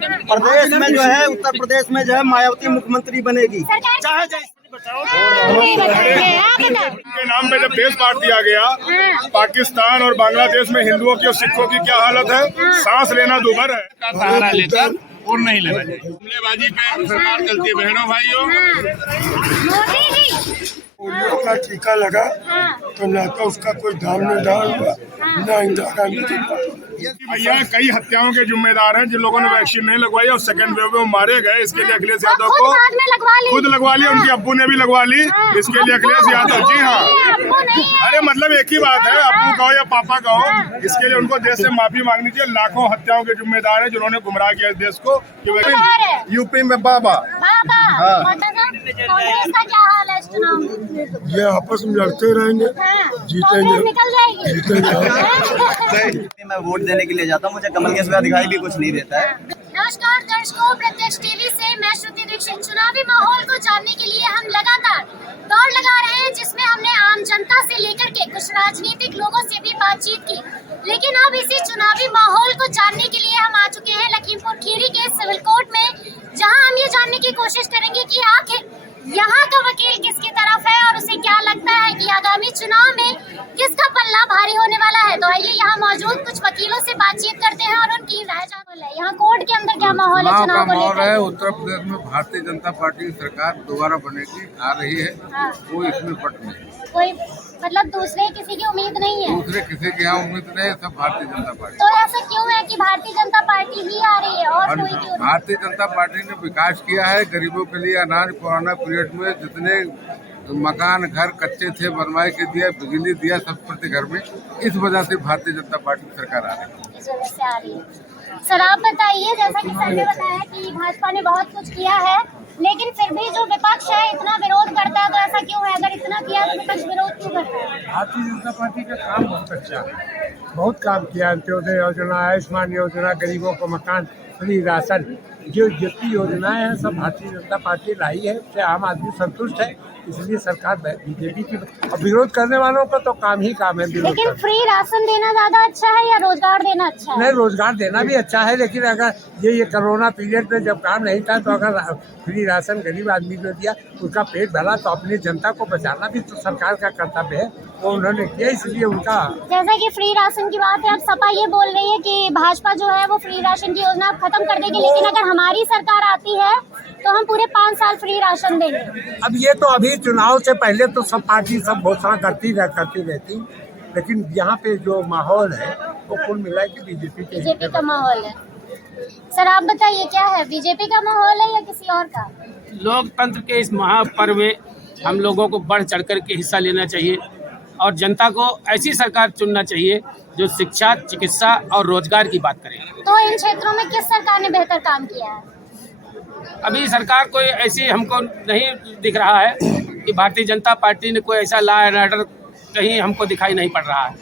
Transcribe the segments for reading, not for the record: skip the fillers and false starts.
प्रदेश में जो है, उत्तर प्रदेश में जो है मायावती मुख्यमंत्री बनेगी, चाहे जैसे के नाम पे जब देश बांट दिया गया, पाकिस्तान और बांग्लादेश में हिंदुओं की और सिखों की क्या हालत है, सांस लेना दूभर है। का सहारा लेकर और नहीं लेना चाहिए। जुमलेबाजी पे सरकार चलती है बहनों भाइयों। पोलियो का टीका लगा तो ना तो उसका कोई दाम निर्धारण हुआ, ना इंदिरा गांधी जी भैया कई हत्याओं के जिम्मेदार हैं जिन लोगों ने वैक्सीन नहीं लगवाई और सेकंड वेव में मारे गए। इसके लिए अखिलेश यादव को खुद लगवा ली, उनके अब्बू ने भी लगवा ली। इसके लिए अखिलेश यादव, जी हाँ, अरे मतलब एक ही बात है, अब्बू कहो या पापा कहो, इसके लिए उनको देश से माफी मांगनी चाहिए। लाखों हत्याओं के जिम्मेदार हैं जिन्होंने गुमराह किया इस देश को। यूपी में बाबा ये आपस में लड़ते रहेंगे, जीतेंगे। मैं वोट देने के लिए जाता हूँ, मुझे कमल के सिवा दिखाई भी कुछ नहीं देता है। नमस्कार दर्शकों, प्रत्यक्ष टीवी से मैं श्रुति दीक्षित। चुनावी माहौल को जानने के लिए हम लगातार दौड़ लगा रहे हैं, जिसमें हमने आम जनता से लेकर के कुछ राजनीतिक लोगों से भी बातचीत की। लेकिन अब इसी चुनावी माहौल को जानने के लिए हम आ चुके हैं लखीमपुर खीरी के सिविल कोर्ट में, जहां हम ये जानने की कोशिश करेंगे कि आखिर यहाँ का वकील किसकी तरफ है और उसे क्या लगता है कि आगामी चुनाव में किसका पल्ला भारी होने वाला है। तो आइए यहाँ मौजूद कुछ वकीलों से बातचीत करते हैं और उनकी राय जानते हैं। यहाँ कोर्ट के अंदर क्या माहौल है चुनाव को लेकर? उत्तर प्रदेश में भारतीय जनता पार्टी की सरकार दोबारा बनेगी, आ रही है। कोई इसमें पट नहीं, कोई मतलब दूसरे किसी की उम्मीद नहीं है, दूसरे किसी की यहाँ उम्मीद नहीं है, सब भारतीय जनता पार्टी। तो ऐसा क्यों है कि भारतीय जनता पार्टी ही आ रही है और कोई क्यों? भारतीय जनता पार्टी ने विकास किया है, गरीबों के लिए अनाज, कोरोना पीरियड में जितने मकान घर कच्चे थे बनवाए के दिया, बिजली दिया सब प्रति घर में। इस वजह से भारतीय जनता पार्टी की सरकार आ रही है, इस वजह से आ रही है। सर आप बताइए, जैसा कि सर ने बताया कि भाजपा ने बहुत कुछ किया है, लेकिन फिर भी जो विपक्ष है इतना विरोध करता है, तो ऐसा क्यों है? अगर इतना किया तो विपक्ष विरोध क्यों करता है? भारतीय जनता पार्टी का काम बहुत अच्छा है, बहुत काम किया। अंत्योदय योजना, आयुष्मान योजना, गरीबों को मकान, फ्री राशन, जो जितनी योजनाएं हैं सब भारतीय जनता पार्टी लाई है। उससे आम आदमी संतुष्ट है, इसलिए सरकार बीजेपी की। और विरोध करने वालों का तो काम ही काम है विरोध। लेकिन फ्री राशन देना ज्यादा अच्छा है या रोजगार देना अच्छा है? नहीं, रोजगार देना भी अच्छा है, लेकिन अगर ये कोरोना पीरियड में जब काम नहीं था तो अगर फ्री राशन गरीब आदमी को दिया, उसका पेट भरा, तो अपनी जनता को बचाना भी तो सरकार का कर्तव्य है, वो उन्होंने किया। इसलिए उनका, जैसा कि फ्री राशन की बात है, अब सपा ये बोल रही है कि भाजपा जो है वो फ्री राशन की योजना खत्म कर देगी, लेकिन अगर हमारी सरकार आती है तो हम पूरे 5 साल फ्री राशन देंगे। अब ये तो अभी चुनाव से पहले तो सब पार्टी सब घोषणा करती रहती, लेकिन यहाँ पे जो माहौल है वो कुल मिला के बीजेपी का माहौल है। सर आप बताइए, क्या है, बीजेपी का माहौल है या किसी और का? लोकतंत्र के इस महापर्व में हम लोगों को बढ़ चढ़ कर के हिस्सा लेना चाहिए और जनता को ऐसी सरकार चुनना चाहिए जो शिक्षा, चिकित्सा और रोजगार की बात करे। तो इन क्षेत्रों में किस सरकार ने बेहतर काम किया है? अभी सरकार कोई ऐसी हमको नहीं दिख रहा है कि भारतीय जनता पार्टी ने कोई ऐसा लॉ एंड ऑर्डर कहीं हमको दिखाई नहीं पड़ रहा है।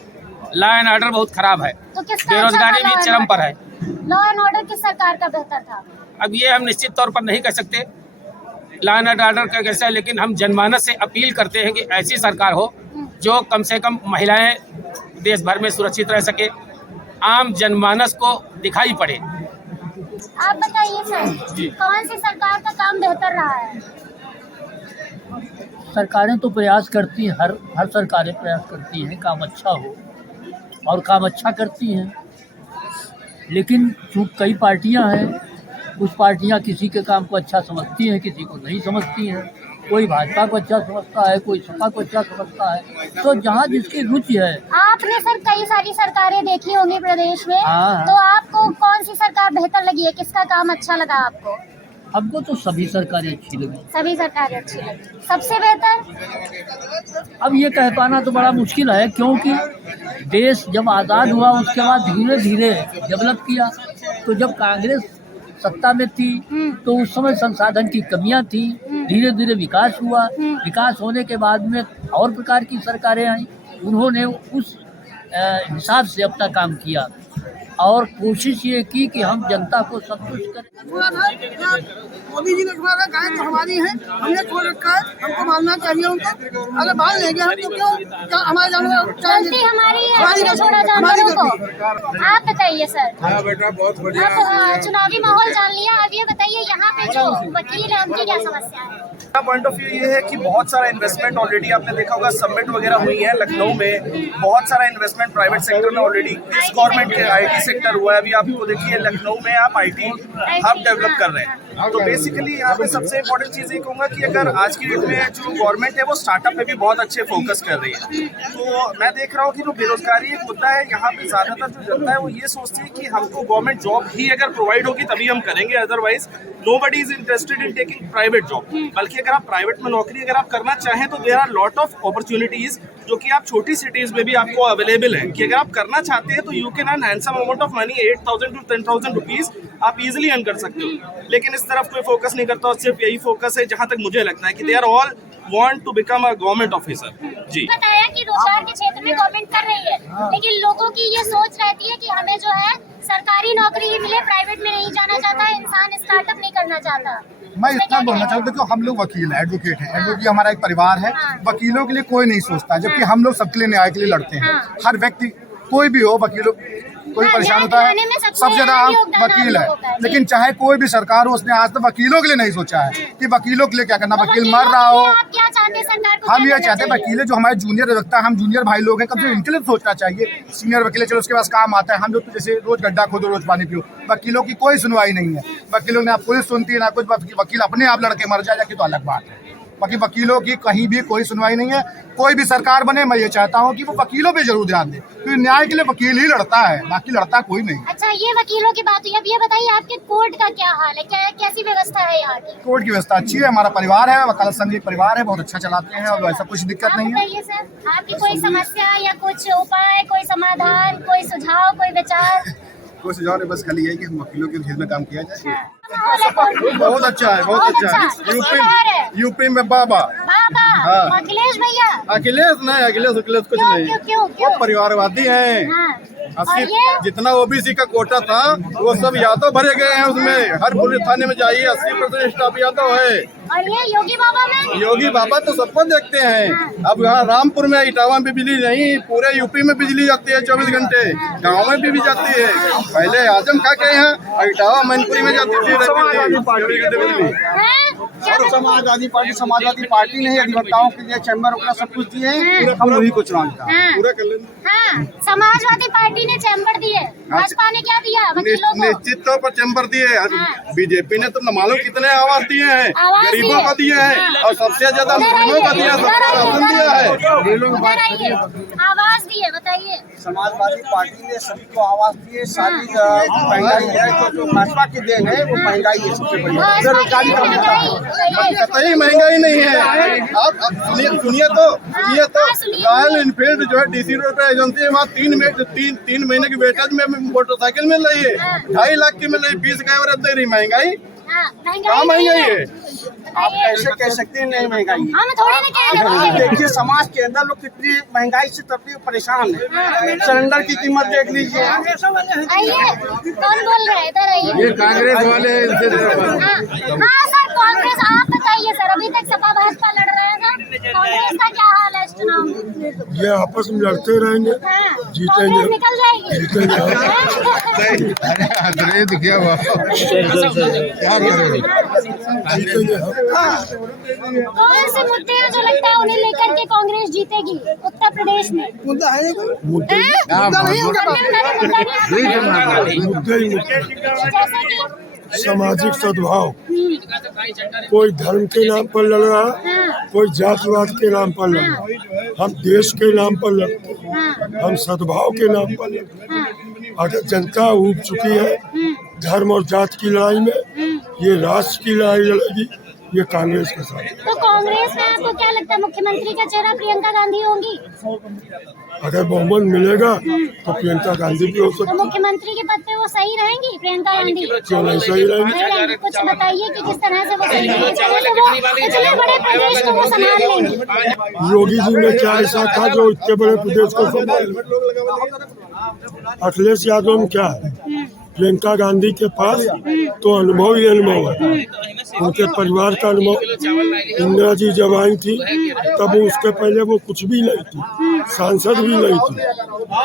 लॉ एंड ऑर्डर बहुत खराब है, तो बेरोजगारी भी चरम पर है। लॉ एंड ऑर्डर किस सरकार का बेहतर था? अब ये हम निश्चित तौर पर नहीं कह सकते लॉ एंड ऑर्डर का कैसा है, लेकिन हम जनमानस से अपील करते हैं कि ऐसी सरकार हो जो कम से कम महिलाएं देश भर में सुरक्षित रह सके, आम जनमानस को दिखाई पड़े। आप बताइए सर, कौन सी सरकार का काम बेहतर रहा है? सरकारें तो प्रयास करती हैं, हर सरकारें प्रयास करती हैं काम अच्छा हो और काम अच्छा करती हैं, लेकिन कई पार्टियां हैं, कुछ पार्टियां किसी के काम को अच्छा समझती हैं, किसी को नहीं समझती हैं। कोई भाजपा को अच्छा समझता है, कोई सपा को अच्छा समझता है, तो जहाँ जिसकी रुचि है। आपने सर कई सारी सरकारें देखी होंगी प्रदेश में, तो आपको कौन सी सरकार बेहतर लगी है? किसका काम अच्छा लगा आपको? हमको तो सभी सरकारें अच्छी लगी। सभी सरकारें अच्छी लगी। सबसे बेहतर अब ये कह पाना तो बड़ा मुश्किल है, क्योंकि देश जब आज़ाद हुआ उसके बाद धीरे धीरे डेवलप किया। तो जब कांग्रेस सत्ता में थी तो उस समय संसाधन की कमियां थी, धीरे धीरे विकास हुआ। विकास होने के बाद में और प्रकार की सरकारें आई, उन्होंने उस हिसाब से अपना काम किया। और कोशिश ये की कि हम जनता को संतुष्ट करें। मोदी जी ने छोड़ा था, गाय तो हमारी है, हमने छोड़ रखा है, हमको मानना चाहिए उनको। अगर बाल लेंगे हम तो क्यों, क्या हमारे जानवर गलती हमारी है, हमने छोड़ा जानवरों को। आप बताइए सर। हाँ बेटा, बहुत बढ़िया। आप चुनावी माहौल जान लिया, अब ये बताइए यहाँ पे जो वकील है उनकी क्या समस्या है? मेरा पॉइंट ऑफ व्यू ये है कि बहुत सारा इन्वेस्टमेंट ऑलरेडी आपने देखा होगा, समिट वगैरह हुई है लखनऊ में, बहुत सारा इन्वेस्टमेंट प्राइवेट सेक्टर में ऑलरेडी इस गवर्नमेंट के आईटी सेक्टर हुआ है। अभी आपको देखिए लखनऊ में आप आईटी हब डेवलप कर रहे हैं। तो बेसिकली यहाँ पे सबसे इम्पोर्टेंट चीज़ ये कहूँगा कि अगर आज की डेट में जो गवर्नमेंट है वो स्टार्टअप पे भी बहुत अच्छे फोकस कर रही है। तो मैं देख रहा हूँ कि जो बेरोजगारी एक मुद्दा है यहाँ पे, ज़्यादातर जो जनता है वो ये सोचती है कि हमको गवर्नमेंट जॉब ही अगर प्रोवाइड होगी तभी हम करेंगे, otherwise nobody is interested in taking private job. बल्कि अगर आप प्राइवेट में नौकरी अगर आप करना चाहें तो there are lot of opportunities जो कि आप छोटी सिटीज में भी आपको अवेलेबल है, कि अगर आप करना चाहते हैं तो you can earn handsome amount of money, 8,000 to 10,000 rupees आप इजीली अर्न कर सकते हो। लेकिन इस तरफ कोई फोकस नहीं करता, और सिर्फ यही फोकस है जहां तक मुझे लगता है कि they are all want to become a government officer. जी बताया कि रोजगार के क्षेत्र में गवर्नमेंट कर रही है, लेकिन लोगों की ये सोच रहती है कि हमें जो है सरकारी नौकरी ही मिले, प्राइवेट में नहीं जाना चाहता, इंसान स्टार्टअप नहीं करना चाहता। मैं इतना बोलना चाहता हूँ कि हम लोग वकील हैं, एडवोकेट हैं, एडवोकेट हमारा एक परिवार है। वकीलों के लिए कोई नहीं सोचता, जबकि हम लोग सबके लिए न्याय के लिए लड़ते हैं। हर व्यक्ति कोई भी हो, वकीलों कोई परेशान होता है, सबसे ज्यादा वकील है। लेकिन चाहे कोई भी सरकार हो, उसने आज तक वकीलों के लिए नहीं सोचा है कि वकीलों के लिए क्या करना, वकील मर रहा हो। आप क्या चाहते हैं सरकार को? हम ये चाहते हैं वकील जो हमारे जूनियर अधिवक्ता, हम जूनियर भाई लोग हैं, कम से कम इनके लिए सोचना चाहिए। सीनियर वकील चलो उसके पास काम आता है, हम लोग जैसे रोज गड्ढा खोदो रोज पानी पियो। वकीलों की कोई सुनवाई नहीं है, वकीलों ने आप पुलिस सुनती है ना कुछ, वकील अपने आप लड़के मर जाए तो अलग बात है। बाकी वकीलों की कहीं भी कोई सुनवाई नहीं है। कोई भी सरकार बने, मैं ये चाहता हूँ कि वो वकीलों पे जरूर ध्यान दे, क्योंकि न्याय के लिए वकील ही लड़ता है, बाकी लड़ता कोई नहीं। अच्छा, ये वकीलों की बात हुई, अब ये बताइए आपके कोर्ट का क्या हाल है, क्या कैसी व्यवस्था है यहाँ की? कोर्ट की व्यवस्था अच्छी है, हमारा परिवार है, वकालत संघ एक परिवार है, बहुत अच्छा चलाते हैं और ऐसा कुछ दिक्कत नहीं है। बताइए सर, आपकी कोई समस्या या कुछ उपाय, कोई समाधान, कोई सुझाव, कोई विचार? कोई सुझाव नहीं, बस खाली यही कि हम वकीलों के हित में काम किया जाए। बहुत अच्छा है, बहुत अच्छा है। यूपी में बाबा अखिलेश भैया, अखिलेश कुछ नहीं, क्यों? वो परिवारवादी है। जितना ओबीसी का कोटा था वो सब यादव भरे गए हैं उसमें। हर पुलिस थाने में जाइए 80% स्टाफ यादव है। और ये योगी बाबा में, योगी बाबा तो सबको देखते हैं। अब यहाँ रामपुर में, इटावा में बिजली नहीं, पूरे यूपी में बिजली जाती है 24 घंटे, गाँव में भी जाती है। पहले आजम खा के यहाँ इटावा मैनपुरी में जाती थी, बिजली। और समाजवादी पार्टी ने अधिवक्ताओं के लिए चैम्बर वगैरह सब कुछ दिए हैं, हम वही को चुनाव पूरा कर लेंगे। हाँ, समाजवादी पार्टी ने चैम्बर दिए, भाजपा ने क्या दिया? निश्चित तौर पर चैम्बर दिए। बीजेपी ने तो न मालूम कितने आवास दिए हैं, गरीबों को दिए हैं, और सबसे ज्यादा मुस्लिमों को दिया, सबको राशन दिया है। आवास दिए, बताइए। समाजवादी पार्टी ने सभी को आवास दिए, सारी महंगाई है जो भाजपा की देन है, वो महंगाई है सबसे बड़ी, बेरोजगारी का मुद्दा। कतई महंगाई नहीं है। आप सुनिए तो रॉयल एनफील्ड जो है डीसी रोड पे एजेंसी है, वहाँ 3 महीने की वेटेज में मोटरसाइकिल मिल रही है, 2.5 लाख की मिल रही है, 20 का एवरेज दे रही। महंगाई कहाँ महंगाई है? आप कैसे कह सकते हैं नहीं महंगाई? हम थोड़ी ना कह रहे हैं। देखिए समाज के अंदर लोग कितनी महंगाई से तब भी परेशान है। सिलेंडर की कीमत देख लीजिए। आइए, कौन बोल रहा है? इधर आइए। ये कांग्रेस वाले हैं, इनसे हाँ सर, कांग्रेस, आप बताइए सर, अभी तक सपा भाजपा लड़ रहे हैं, कांग्रेस का क्या हाल है इस चुनाव में? ये आपस में लड़ते रहेंगे, जीतेंगे, निकल जाएगी। दिखिया हुआ कौन से मुद्दे हैं जो लगता है उन्हें लेकर के कांग्रेस जीतेगी उत्तर प्रदेश में? मुद्दा है मुद्दे जैसे कि सामाजिक सद्भाव, कोई धर्म के नाम पर लड़ रहा है, कोई जातिवाद के नाम पर लड़ रहा है। हम देश के नाम पर लड़ते हैं, हम सद्भाव के नाम पर लड़ते हैं। अगर जनता ऊब चुकी है धर्म और जात की लड़ाई में, ये राष्ट्र की लड़ाई लड़ेगी, ये कांग्रेस के साथ। तो कांग्रेस में आपको क्या लगता है, मुख्यमंत्री का चेहरा प्रियंका गांधी होंगी? अगर बहुमत मिलेगा तो प्रियंका गांधी भी हो तो सकती है। मुख्यमंत्री के पद पे वो सही रहेंगी प्रियंका गांधी? क्यों नहीं सही रहेंगी? नहीं रहेंगी। कुछ बताइए कि किस तरह से वो सही रहेंगी, वो इतने बड़े प्रदेश को वो संभाल लेंगी। योगी जी ने क्या ऐसा था जो इतने बड़े प्रदेश को संभाल? अखिलेश यादव में क्या है, प्रियंका गांधी के पास तो अनुभव ही अनुभव है, उनके परिवार का अनुभव। इंदिरा जी जब आई थी तब उसके पहले वो कुछ भी नहीं थी, सांसद भी नहीं थी,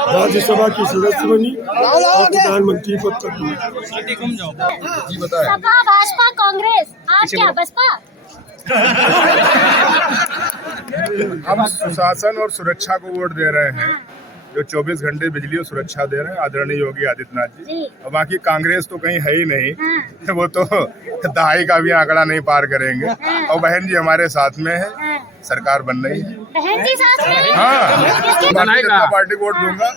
राज्यसभा की सदस्य बनी और प्रधानमंत्री पद तक बनी। सपा भाजपा कांग्रेस, आप क्या बसपा? हम सुशासन और सुरक्षा को वोट दे रहे हैं, जो 24 घंटे बिजली और सुरक्षा दे रहे हैं आदरणीय योगी आदित्यनाथ जी। और बाकी कांग्रेस तो कहीं है ही नहीं, वो तो दहाई का भी आंकड़ा नहीं पार करेंगे। और बहन जी हमारे साथ में है, सरकार बन रही है। बहन जी साथ में? हाँ, भारतीय जनता पार्टी वोट दूंगा।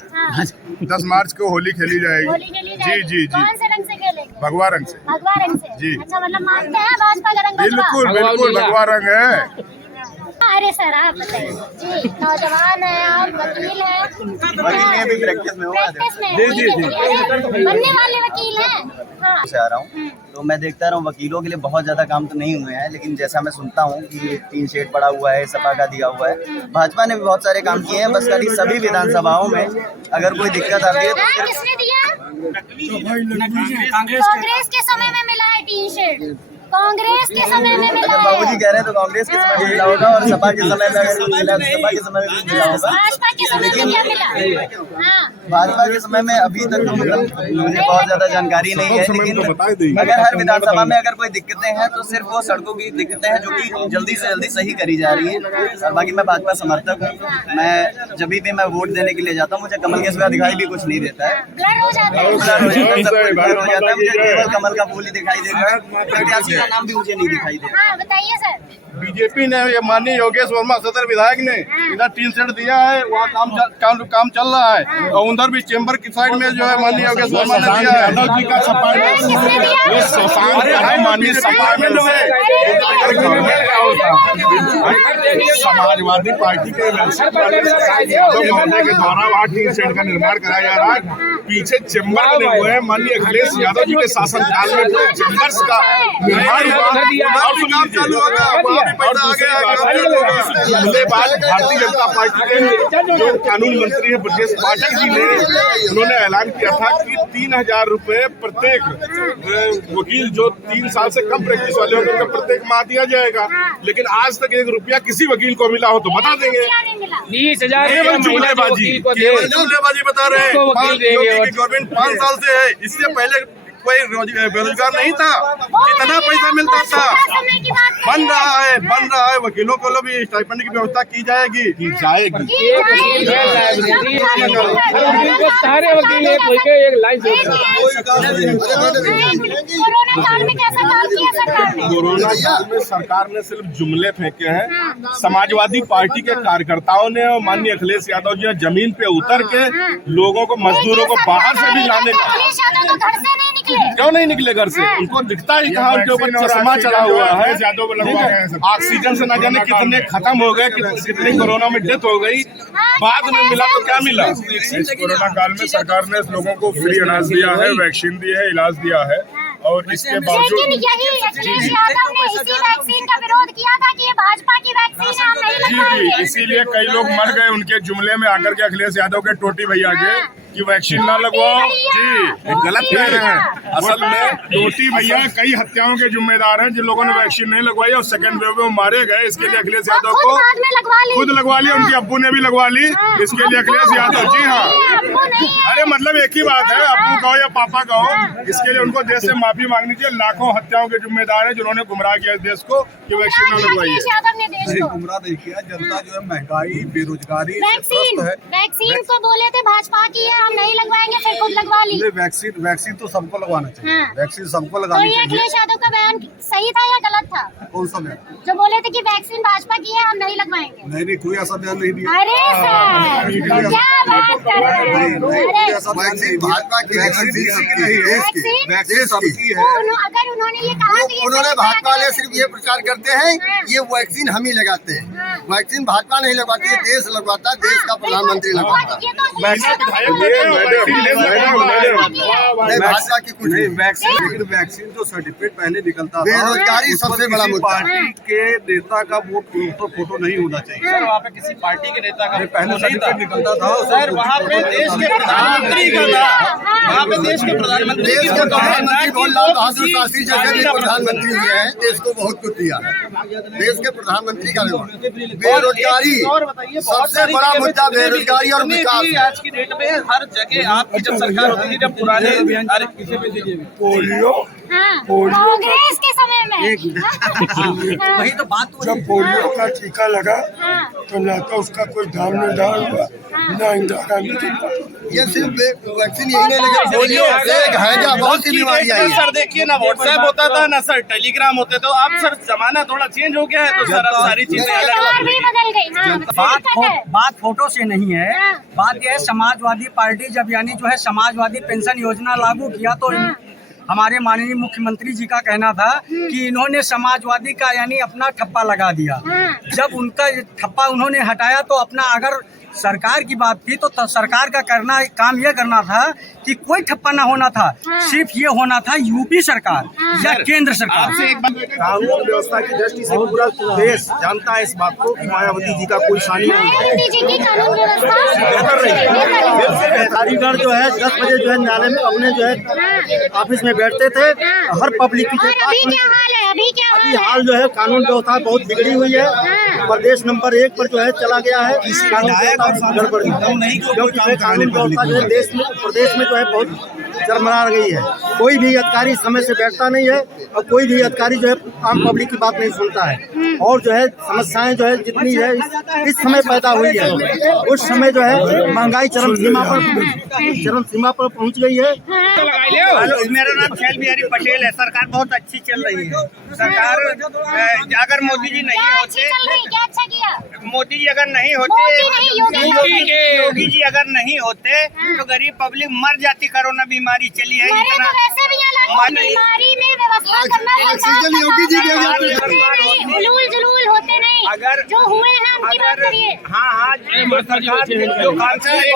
10 मार्च को होली खेली जाएगी। होली खेली जाएगी। जी जी जी। कौन से रंग से खेलेंगे? भगवा रंग से। भगवा रंग से? जी। अच्छा, मतलब मानते हैं भाजपा का रंग? बिल्कुल बिल्कुल भगवा रंग है। अरे सर आप बताइए जी, नौजवान है आप, वकील है, प्रैक्टिस में बनने वाले वकील हैं। हाँ। से आ रहा हूँ तो मैं देखता रहा हूँ वकीलों के लिए बहुत ज़्यादा काम तो नहीं हुए हैं, लेकिन जैसा मैं सुनता हूँ कि 3 शेड पड़ा हुआ है, सपा का दिया हुआ है, भाजपा ने भी बहुत सारे काम किए हैं। बस खाली सभी विधानसभाओं में अगर कोई दिक्कत आती है तो किसने दिया? कांग्रेस के समय में मिला है 3 शेड, कांग्रेस के समय में मिला है। बाबूजी कह रहे हैं तो कांग्रेस के समय में मिला होगा, और सपा के समय में अगर मिला तो सपा के समय में मिला होगा। भाजपा के समय में क्या मिला? हाँ। भाजपा के समय में अभी तक तो मुझे बहुत ज्यादा जानकारी नहीं है, लेकिन अगर हर विधानसभा में अगर कोई दिक्कतें हैं तो सिर्फ वो सड़कों की दिक्कतें हैं जो कि जल्दी से जल्दी सही करी जा रही है। और बाकी मैं भाजपा समर्थक हूँ। मैं जब भी मैं वोट देने के लिए जाता हूँ मुझे कमल के सिवा दिखाई भी कुछ नहीं देता है, ब्लर हो जाता है, ब्लर हो जाता है। मुझे केवल कमल का फूल ही दिखाई देता है, प्रत्याशी का नाम भी मुझे नहीं दिखाई देता। हाँ बताइए सर। बीजेपी ने, ये माननीय योगेश वर्मा सदर विधायक ने इधर 3 सेट दिया है, वहाँ काम चल रहा है। और उधर भी चेंबर की साइड में जो है माननीय योगेश वर्मा ने दिया है। यादव जी का सपा माननीय सपा में समाजवादी पार्टी के महोदय के द्वारा वहाँ 3 सेट का निर्माण कराया जा रहा है। पीछे चेंबर बने हुए हैं, माननीय अखिलेश यादव जी के शासनकाल में चेंबर्स का निर्माण हुआ। भारतीय जनता पार्टी के जो कानून मंत्री है ब्रजेश पाठक जी ने, उन्होंने ऐलान किया था कि 3000 रुपए प्रत्येक वकील जो 3 साल से कम प्रैक्टिस वाले होंगे उनको प्रत्येक माह दिया जाएगा। लेकिन आज तक 1 रुपया किसी वकील को मिला हो तो बता देंगे। 20,000 जुमलेबाजी बता रहे हैं। गवर्नमेंट 5 साल से है, इससे पहले कोई बेरोजगार नहीं था, कितना पैसा मिलता था। बन रहा है वकीलों को भी स्टाइपेंड की व्यवस्था की जाएगी। सारे वकील एक लाइन से। कोरोना काल में कैसा काम किया सरकार ने? कोरोना काल में सरकार ने सिर्फ जुमले फेंके हैं। समाजवादी पार्टी के कार्यकर्ताओं ने और माननीय अखिलेश यादव जी ने जमीन पे उतर के लोगों को, मजदूरों को बाहर से भी लाने का। क्यों नहीं निकले घर से? उनको दिखता ही कहाँ, उनके ऊपर चश्मा चढ़ा हुआ है। ऑक्सीजन से न जाने कितने खत्म हो गए, कितने कोरोना में डेथ हो गई, बाद में मिला तो क्या मिला। इस कोरोना काल में सरकार ने लोगों को फ्री अनाज दिया है, वैक्सीन दी है, इलाज दिया है। और इसके बावजूद अखिलेश यादव ने इसी वैक्सीन का विरोध किया था कि ये भाजपा की वैक्सीन है, हम नहीं लगवाएंगे। इसीलिए कई लोग मर गए उनके जुमले में आकर के अखिलेश यादव के टोटी भैया के कि वैक्सीन ना लगवाओ। जी, गलत कह रहे हैं। असल में टोटी भैया कई हत्याओं के जिम्मेदार हैं जिन लोगों ने वैक्सीन नहीं लगवाई और सेकंड वेव में मारे गए। इसके लिए अखिलेश यादव को खुद लगवा लिया, उनके अब्बू ने भी लगवा ली। इसके लिए अखिलेश यादव, जी हाँ, अरे मतलब एक ही बात है, अब्बू कहो या पापा कहो, इसके लिए उनको देश से माफी मांगनी चाहिए। लाखों हत्याओं के जिम्मेदार हैं जिन्होंने गुमराह किया इस देश को कि वैक्सीन न लगवाई है। गुमराह नहीं किया, जनता जो है महंगाई, बेरोजगारी, वैक्सीन को बोले थे भाजपा की है, हम नहीं लगवाएंगे, फिर खुद लगवा ली। वैक्सीन तो सबको लगवाना चाहिए। हाँ। वैक्सीन सबको तो लगानी ये चाहिए। अखिलेश यादव का बयान सही था या गलत था? कौन सा बयान? जो बोले थे कि वैक्सीन भाजपा की है, हम नहीं लगवाएंगे। नहीं, कोई ऐसा बयान नहीं दिया। अरे सर क्या बात कर रहे हैं? भाजपा की वैक्सीन सबकी है। अगर उन्होंने ये कहा, उन्होंने भाजपा वाले सिर्फ ये प्रचार करते हैं ये वैक्सीन हम ही लगाते हैं। वैक्सीन भाजपा नहीं लगवाती है, देश लगवाता है, देश का प्रधानमंत्री लगवाता है। भाजपा की कुछ नहीं। वैक्सीन जो सर्टिफिकेट पहले निकलता था, बेरोजगारी सबसे बड़ा मुद्दा। पार्टी के नेता का वो फोटो नहीं होना चाहिए सर। वहाँ पे किसी पार्टी के नेता का पहले सर्टिफिकेट निकलता था सर, वहाँ पे देश के प्रधानमंत्री का था, वहाँ पे देश के प्रधानमंत्री लाल बहादुर शास्त्री जैसे भी प्रधानमंत्री हुए हैं, देश को बहुत कुछ दिया है। देश के प्रधानमंत्री का बेरोजगारी सबसे बड़ा मुद्दा, बेरोजगारी और विकास। आज की डेट में हर जगह आपकी जब सरकार होती थी, जब पुराने पोलियो कांग्रेस के समय में वही तो बात हो जब पोलियो का टीका लगा तो ना तो उसका कोई दाम निर्धारण हुआ, ना इंदिरा गांधी जी। ये सिर्फ वैक्सीन यही नहीं लगा, पोलियो हैजा बहुत सी बीमारी आई है। सर देखिए ना व्हाट्सएप होता था ना सर टेलीग्राम होते, तो अब सर जमाना थोड़ा चेंज हो गया है, तो सर अब सारी चीजें अलग भी बदल गई। बात फोटो से नहीं है, बात यह है समाजवादी पार्टी जब यानी जो है समाजवादी पेंशन योजना लागू किया तो हमारे माननीय मुख्यमंत्री जी का कहना था कि इन्होंने समाजवादी का यानी अपना ठप्पा लगा दिया। जब उनका ठप्पा उन्होंने हटाया तो अपना अगर सरकार की बात थी तो सरकार का काम यह करना था कि कोई ठप्पा ना होना था, सिर्फ ये होना था यूपी सरकार या केंद्र सरकार। कानून व्यवस्था की दृष्टि से पूरा देश जानता है इस बात को कि मायावती जी का कोई सानी अधिकारीगण जो है 10 बजे जो है न्यायालय में अपने जो है ऑफिस में बैठते थे, हर पब्लिक की अभी हाल जो है कानून व्यवस्था बहुत बिगड़ी हुई है, प्रदेश नंबर 1 पर जो है चला गया है गड़बड़ी, क्योंकि कानून व्यवस्था जो है प्रदेश में जो है बहुत चरमरा गई है। कोई भी अधिकारी समय से बैठता नहीं है और कोई भी अधिकारी जो है आम पब्लिक की बात नहीं सुनता है, और जो है समस्याएं जो है जितनी है इस समय पैदा हुई है, उस समय जो है महंगाई चरम सीमा पर पहुंच गई है। मेरा नाम शैल बिहारी पटेल है। सरकार बहुत अच्छी चल रही है। सरकार अगर मोदी जी नहीं होते, मोदी जी अगर नहीं होते, योगी जी अगर नहीं होते तो गरीब पब्लिक मर जाती। कोरोना बीमारी चली है इतना, बीमारी में व्यवस्था करना योगी जी हुलूल जुलूल होते नहीं, अगर जो हुए हैं उनकी बात करिए। हाँ सरकार जो काम पे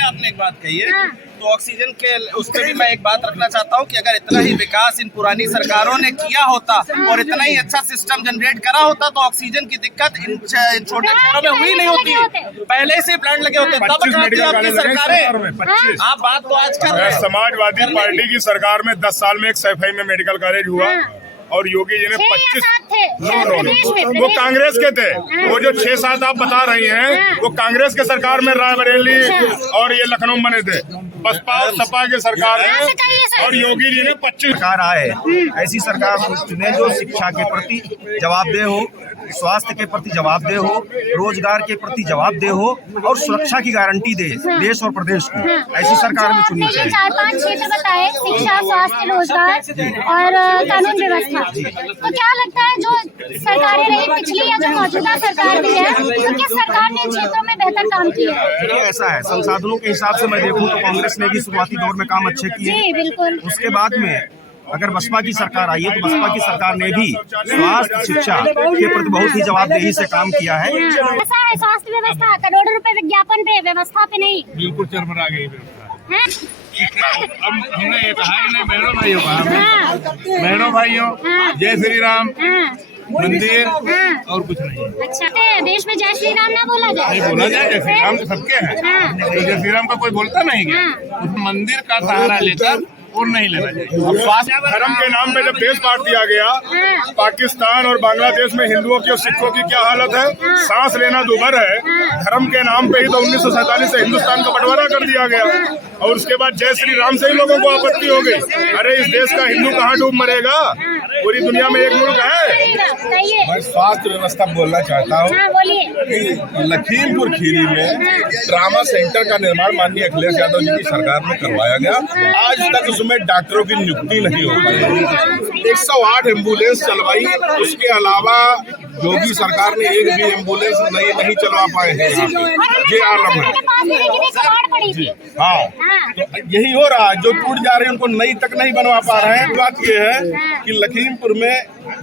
आपने एक बात कही है, तो ऑक्सीजन के उस पर भी मैं एक बात रखना चाहता हूँ कि अगर इतना ही विकास इन पुरानी सरकारों ने किया होता और इतना ही अच्छा सिस्टम जनरेट करा होता तो ऑक्सीजन की दिक्कत इन छोटे शहरों में हुई नहीं होती। पहले से प्लांट लगे होते, तब आपकी सरकारें। आप बात तो आज कर रहे हैं। समाजवादी पार्टी की सरकार में 10 साल में एक सैफई में मेडिकल कॉलेज हुआ और योगी जी ने 25 वो कांग्रेस के थे। वो जो 6-7 आप बता रही हैं वो कांग्रेस के सरकार में रायबरेली और ये लखनऊ बने थे। बसपा और सपा के सरकार में और योगी जी ने 25 सरकार आए, ऐसी सरकार चुने जो शिक्षा के प्रति जवाबदेह हो, स्वास्थ्य के प्रति जवाबदेह हो, रोजगार के प्रति जवाबदेह हो और सुरक्षा की गारंटी दे देश और प्रदेश को। ऐसी सरकार में चुनी चाहिए। 4-5 क्षेत्र बताए, शिक्षा, स्वास्थ्य, रोजगार और कानून व्यवस्था। तो क्या लगता है जो सरकारें रही पिछली या जो मौजूदा सरकार भी है, तो किस सरकार ने क्षेत्रों में बेहतर काम किया है? ऐसा है, संसाधनों के हिसाब से मैं देखूं तो कांग्रेस ने भी शुरुआती दौर में काम अच्छे किए। बिल्कुल। उसके बाद में अगर बसपा की सरकार आई है तो बसपा की सरकार ने भी स्वास्थ्य शिक्षा के प्रति बहुत ही जवाबदेही से काम किया है। ऐसा है स्वास्थ्य व्यवस्था, करोड़ों रुपए विज्ञापन पे, व्यवस्था पे नहीं। बिल्कुल चरमरा गई व्यवस्था। अब हमने ये कहा ही नहीं, बहनों भाइयों का, बहनों भाइयों जय श्री राम मंदिर और कुछ नहीं। अच्छा, देश में जय श्री राम ना बोला जाए? नहीं बोला जाए, जय श्री राम तो सबके हैं, तो जय श्री राम का कोई बोलता नहीं क्या? उस मंदिर का सहारा लेकर और नहीं लेना चाहिए। अब धर्म के नाम पे जब देश बांट दिया गया, पाकिस्तान और बांग्लादेश में हिंदुओं की और सिखों की क्या हालत है, सांस लेना दूभर है। धर्म के नाम पे ही तो 1947 से हिंदुस्तान का बंटवारा कर दिया गया और उसके बाद जय श्री राम से ही लोगों को आपत्ति हो गई। अरे इस देश का हिंदू कहाँ डूब मरेगा? पूरी दुनिया में एक मुल्क है। मैं स्वास्थ्य व्यवस्था बोलना चाहता हूँ कि लखीमपुर खीरी में ट्रामा सेंटर का निर्माण माननीय अखिलेश यादव जी की सरकार में करवाया गया। आज तक उसमें डॉक्टरों की नियुक्ति नहीं हो पाई। 108 एम्बुलेंस चलवाई, उसके अलावा योगी सरकार ने एक भी एम्बुलेंस नहीं चलवा पाए हैं यहाँ पे। ये आलम है। हाँ, तो यही हो रहा है, जो टूट जा रहे हैं उनको नई तक नहीं बनवा पा रहे हैं। बात ये है कि लखीमपुर में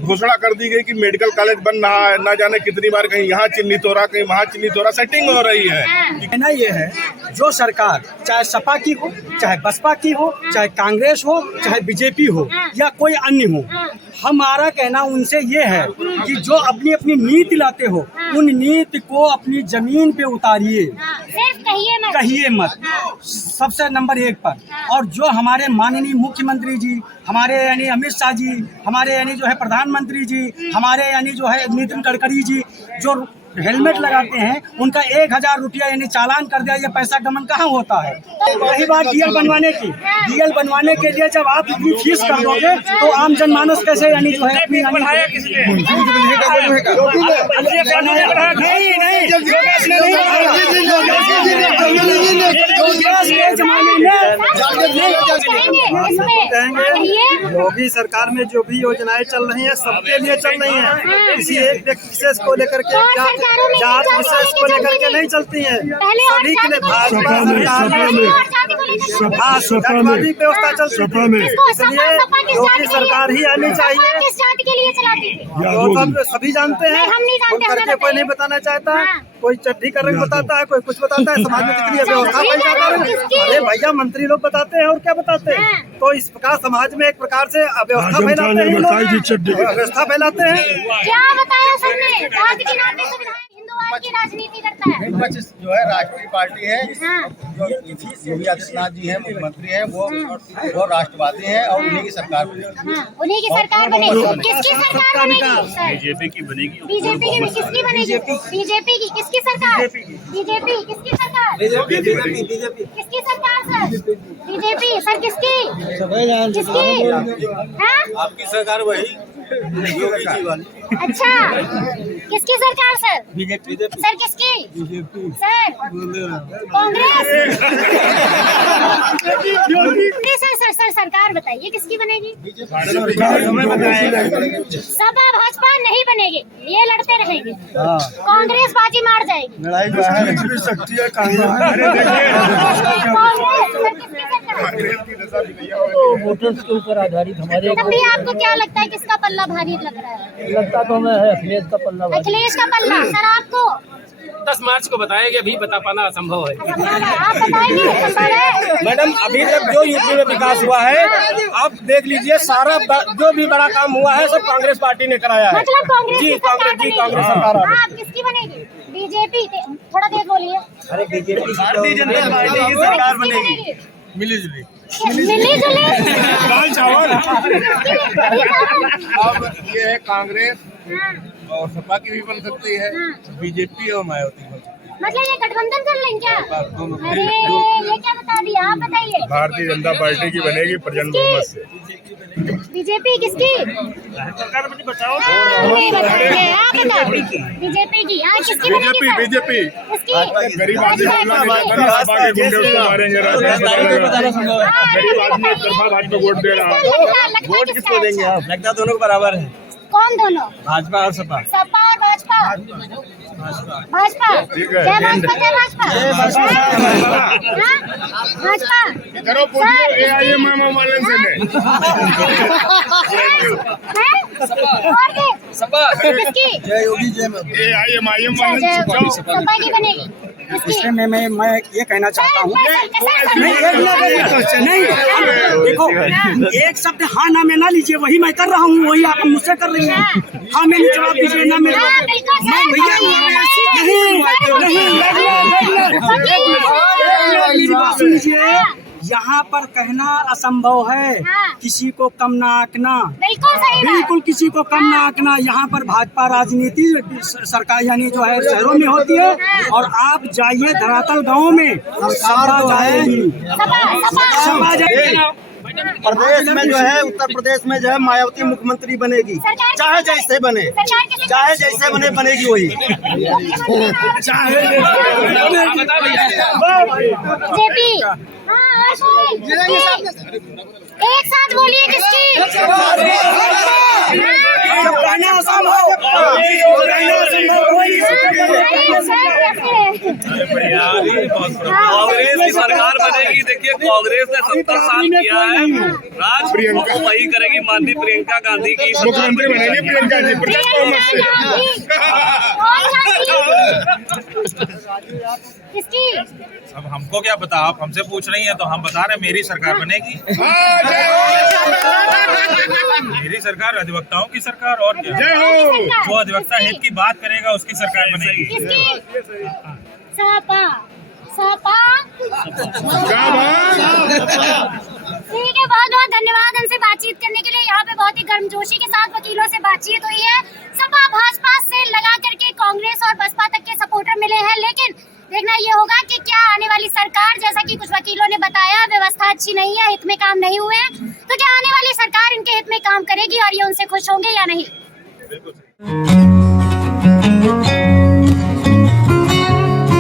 घोषणा कर दी गई कि मेडिकल कॉलेज बन रहा है, ना जाने कितनी बार कहीं यहाँ चिन्हित हो रहा, कहीं वहाँ चिन्हित हो रहा, सेटिंग हो रही है। कहना ये है, जो सरकार चाहे सपा की हो, चाहे बसपा की हो, चाहे कांग्रेस हो, चाहे बीजेपी हो या कोई अन्य हो, हमारा कहना उनसे ये है कि जो अपनी अपनी नीति लाते हो, उन नीति को अपनी जमीन पे उतारिए, कहिए मत, सबसे नंबर 1 पर। और जो हमारे माननीय मुख्यमंत्री जी, हमारे यानी अमित शाह जी, हमारे यानी जो है प्रधानमंत्री जी, हमारे यानी जो है नितिन गडकरी जी, जो हेलमेट लगाते हैं, उनका 1000 रुपया यानी चालान कर दिया, ये पैसा गमन कहाँ होता है। रही बात डीएल बनवाने की, डीएल बनवाने के लिए जब आप इतनी फीस कर दोगे तो आम जनमानस कैसे यानी जो है अपनी योगी सरकार में जो भी योजनाएं चल रही हैं सबके लिए चल रही हैं, किसी एक व्यक्ति विशेष को लेकर के जात विशेष को लेकर के नहीं चलती हैं, सभी के लिए भाजपा सरकार में व्यवस्था चलती है। इसलिए योगी सरकार ही आनी चाहिए, तो सभी जानते हैं, करके कोई नहीं बताना चाहता, कोई चड्ढी का रंग बताता है, कोई कुछ बताता है, समाज में कितनी व्यवस्था बन जाता है। अरे भैया, मंत्री लोग बताते हैं और क्या बताते हैं, तो इस प्रकार समाज में एक प्रकार से अव्यवस्था फैलाते हैं, व्यवस्था फैलाते हैं। क्या बताया सबने? जाति के नाम पे हिंदुवाद की राजनीति करता है। जो है राष्ट्रीय पार्टी है, जो योगी आदित्यनाथ जी हैं, मुख्यमंत्री हैं, वो राष्ट्रवादी हैं और उन्हीं की सरकार बनेगी। उन्हीं की सरकार बनेगी। किसकी सरकार बनेगी? बीजेपी की बनेगी। बीजेपी की किसकी बनेगी? बीजेपी की किसकी सरकार? बीजेपी किसकी सरकार? किसकी सरकार सर? बीजेपी सर किसकी? आपकी सरकार वही योगी जी वाली। अच्छा, किसकी सरकार सर? बीजेपी। सर किसकी? सर कांग्रेस। सर सरकार बताइए किसकी बनेगी? सपा भाजपा नहीं बनेगी, ये लड़ते रहेंगे, कांग्रेस बाजी मार जाएगी। वोटर्स के ऊपर आधारित हमारे। तभी आपको क्या लगता है किसका पल्ला भारी लग रहा है? लगता तो हमें है अखिलेश का पल्ला। अखिलेश का पल्ला। सर आपको 10 मार्च को बताएंगे, अभी बता पाना असंभव है। आप बताएंगे? मैडम, अभी तक जो यूपी में विकास हुआ है, आप देख लीजिए, सारा जो भी बड़ा काम हुआ है सब कांग्रेस पार्टी ने कराया है। मतलब कांग्रेस की सरकार बनेगी। कांग्रेस सरकार। आप किसकी बनेगी? बीजेपी। थोड़ा देर बोलिए। अरे बीजेपी भारतीय जनता पार्टी की सरकार बनेगी, मिली जुली। दाल चावल। अब ये है कांग्रेस और सपा की भी बन सकती है, बीजेपी और मायावती। मतलब ये गठबंधन कर लेंगे क्या? अरे ये क्या बता दिया, आप बताइए। भारतीय जनता पार्टी की बनेगी प्रचंड बहुमत से। बीजेपी किसकी? सरकार मुझे बताओ। नहीं बताएंगे, आप बताओ। बीजेपी की। किसकी बनेगी सर? बीजेपी। किसकी? गरीब आदमी सपा के गुंडे उसको मारेंगे, गरीब आदमी तरफा भाजपा वोट दे रहा है। वोट किसको देंगे आप? लगता दोनों बराबर है। कौन दोनों? भाजपा और सपा। सपा और भाजपा। भाजपा। जय भाजपा, जय भाजपा। भाजपा। करो AIM वाले से सपा किसकी? जय योगी जय AIM सपा की बनेगी। इसमें मैं ये कहना चाहता हूँ, नहीं देखो, एक शब्द हाँ ना में ना लीजिए, वही मैं कर रहा हूँ, वही आप मुझसे कर रही हैं। हाँ में नहीं जवाब दीजिए, ना में भैया नहीं। यहाँ पर कहना असंभव है, किसी को कम ना आंकना, बिल्कुल किसी को कम ना आंकना। यहाँ पर भाजपा राजनीति सरकार यानी जो है शहरों में होती है, और आप जाइए धरातल गाँव में, सपा जाएगी। प्रदेश में जो है, उत्तर प्रदेश में जो है मायावती मुख्यमंत्री बनेगी, चाहे जैसे बने, चाहे जैसे बने बनेगी वही। एक साथ बोलिए किसकी? कांग्रेस की सरकार बनेगी। देखिए कांग्रेस ने 70 साल किया है राज, वो वही करेगी। माननीय प्रियंका गांधी की मुख्यमंत्री बनेगी प्रियंका जी, किसकी? अब हमको क्या पता, आप हमसे पूछ रही हैं तो हम बता रहे हैं मेरी सरकार बनेगी। मेरी सरकार अधिवक्ताओं की सरकार, और क्या? जो अधिवक्ता हित की बात करेगा उसकी सरकार बनेगी। सपा सपा ठीक है, बहुत बहुत धन्यवाद हमसे बातचीत करने के लिए। यहाँ पे बहुत ही गर्मजोशी के साथ वकीलों से बातचीत हुई है। सपा भाजपा से लगा करके कांग्रेस और बसपा तक के सपोर्टर मिले हैं, लेकिन देखना ये होगा कि क्या आने वाली सरकार, जैसा कि कुछ वकीलों ने बताया, व्यवस्था अच्छी नहीं है, हित में काम नहीं हुए हैं, तो क्या आने वाली सरकार इनके हित में काम करेगी और ये उनसे खुश होंगे या नहीं?